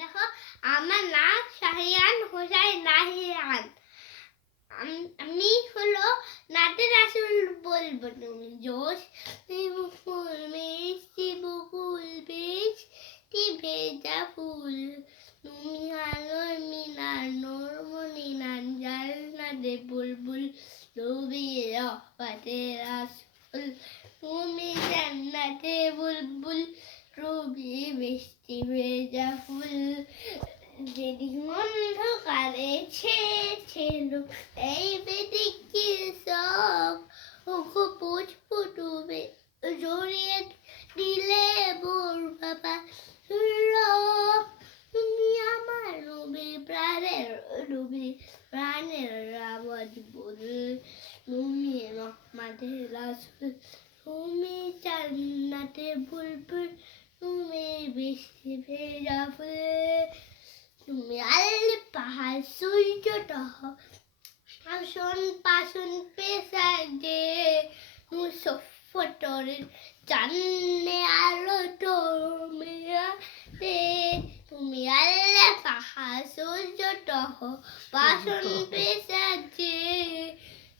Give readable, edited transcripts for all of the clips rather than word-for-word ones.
দেখো, আমার নাম শাহরিয়ান হোসাইন নাহিয়ান। আমি হলো নাতে রাসুল বলবো। তুমি জোশ ফুল মিষ্টি বকুল বৃষ্টি ভেজা ফুল, তুমি আলোর মিনার নূর মনিনান জান্নাতে বুলবুল, তুমি রহমতে রাসুল, তুমি জান্নাতে বুলবুল, তুমি মিষ্টি ভেজা ফুল। যেদিন অন্ধকারে ছেছিল এই বেদিকে সব, ওগো পুষ্প তুমি জড়িয়ে দিলে মোর বাবা রব। তুমি আমার নবী প্রাণের নবী, প্রাণের আওয়াজ বল, তুমি রহমতের রাসূল, তুমি জান্নাতে বুলবুল, তুমি বৃষ্টি ভেজা ফুল। তুমি আল্লে পাহাড় সূর্য টহ আসন পাশন পেশাদে, তুমি সফটরের চান্নে আলো তোমিয়া দে। তুমি আল্লে পাহাড় সূর্য টহ পাশন পেশাদে,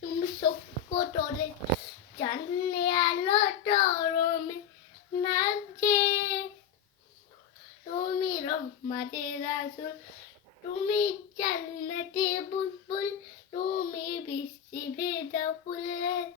তুমি সফটরের চান্নে আলো তোরমে নাচে। তুমি রহমতের রাসূল, তুমি জান্নাতে বুলবুল, তুমি বৃষ্টি ভেজা ফুল।